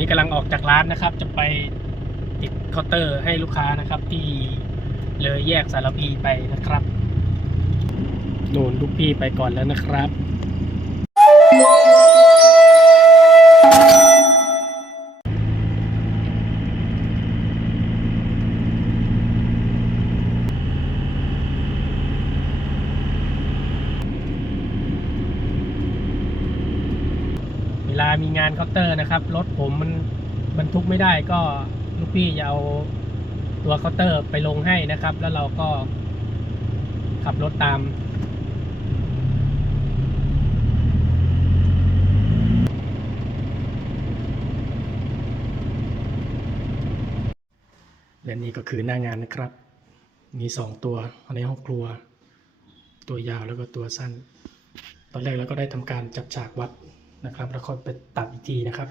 นี้กำลังออกจากร้านนะครับ จะไปติดเคาน์เตอร์ให้ลูกค้านะครับ ที่เลยแยกสารพีไปนะครับโดนลูกพี่ไปก่อนแล้วนะครับ เวลา มีงานเคาน์เตอร์นะครับ รถผมมันบรรทุกไม่ได้ก็ลูกพี่จะเอาตัวเคาน์เตอร์ไปลงให้นะครับ แล้วเราก็ขับรถตามและนี่ก็คือหน้างานนะครับ มีสองตัวในห้องครัว ตัวยาวแล้วก็ตัวสั้น ตอนแรกเราก็ได้ทำการจับฉากวัด นะครับ แล้วก็ไปตัดอีกทีนะครับ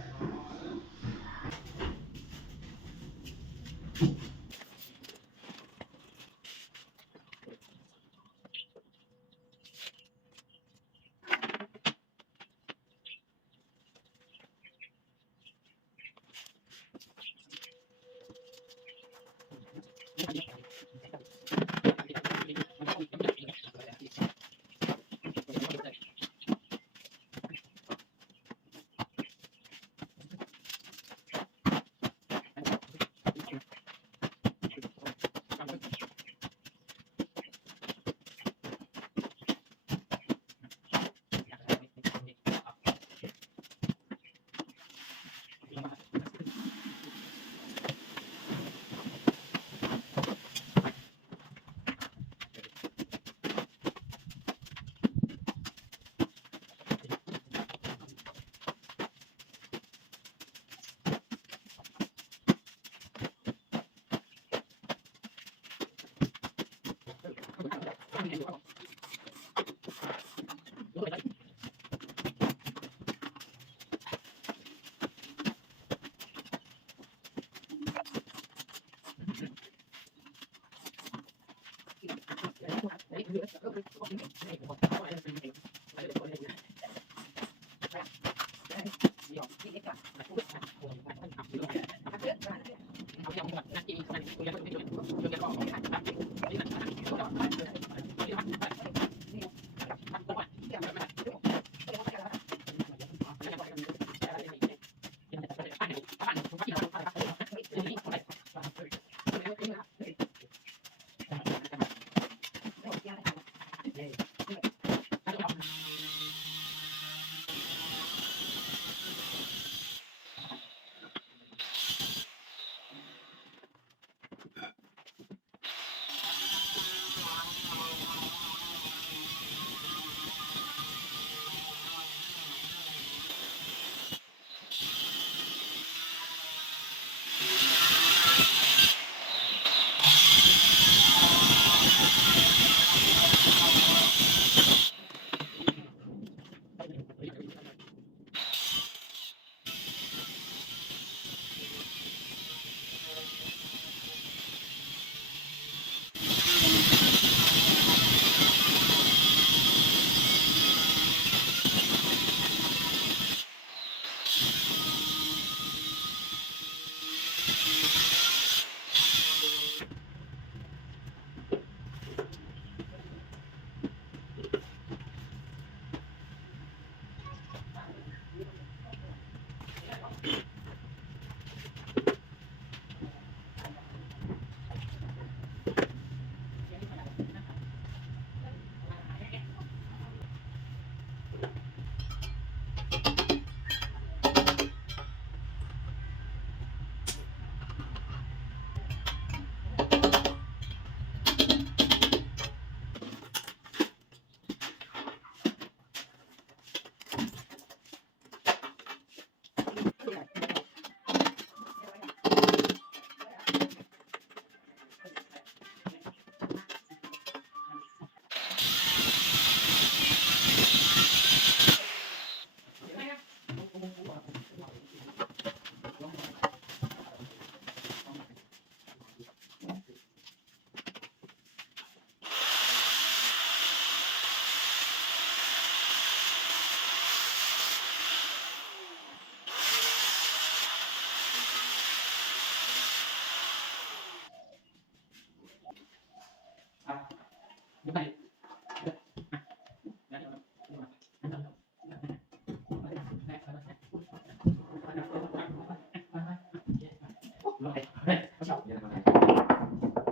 来，来，来，来，来，来，来，来，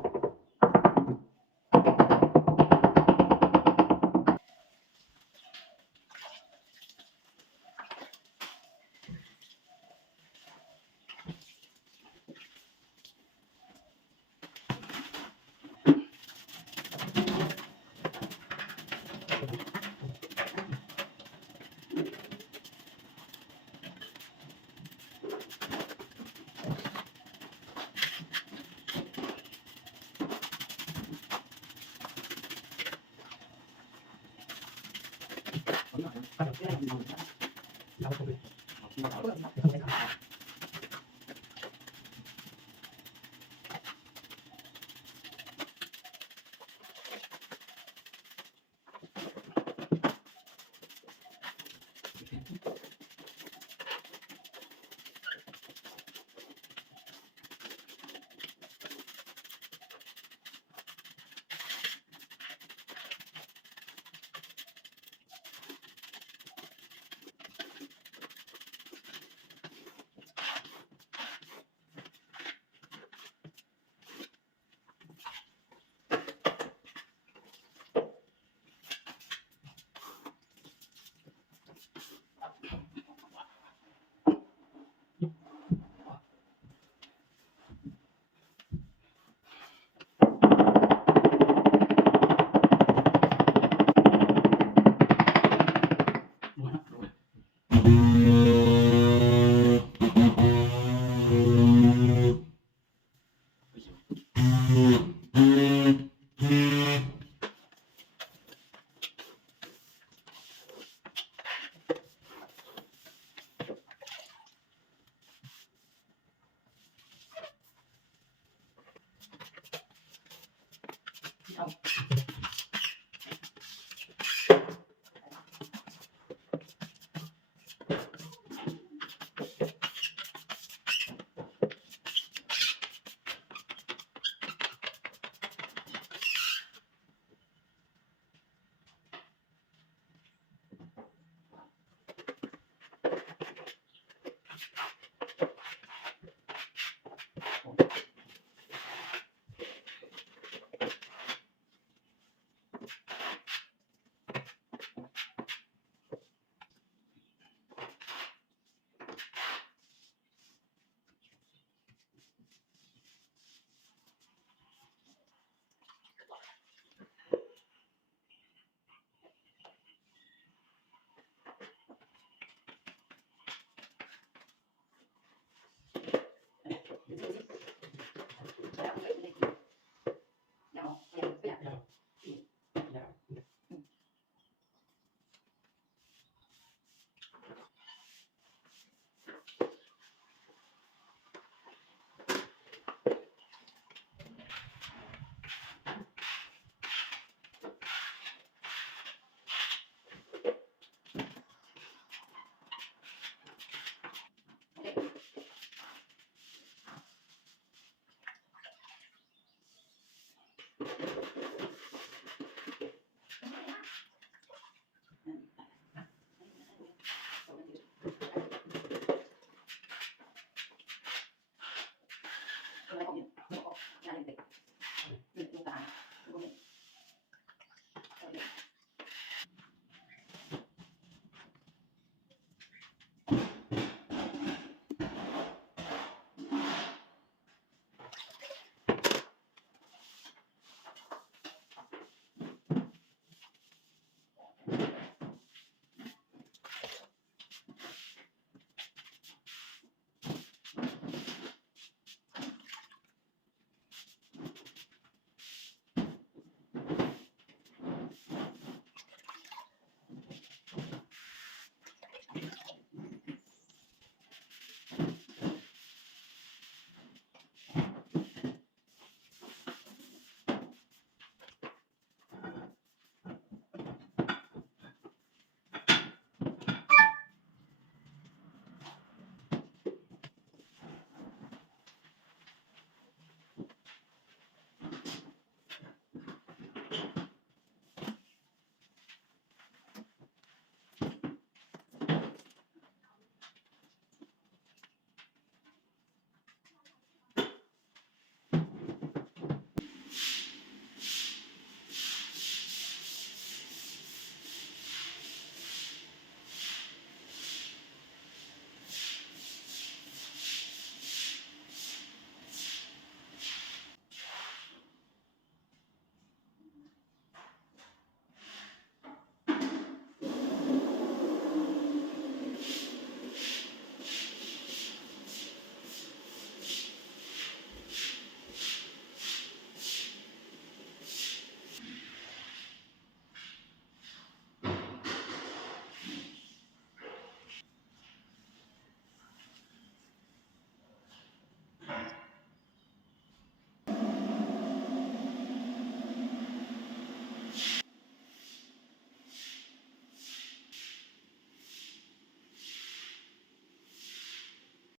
然后，特别是。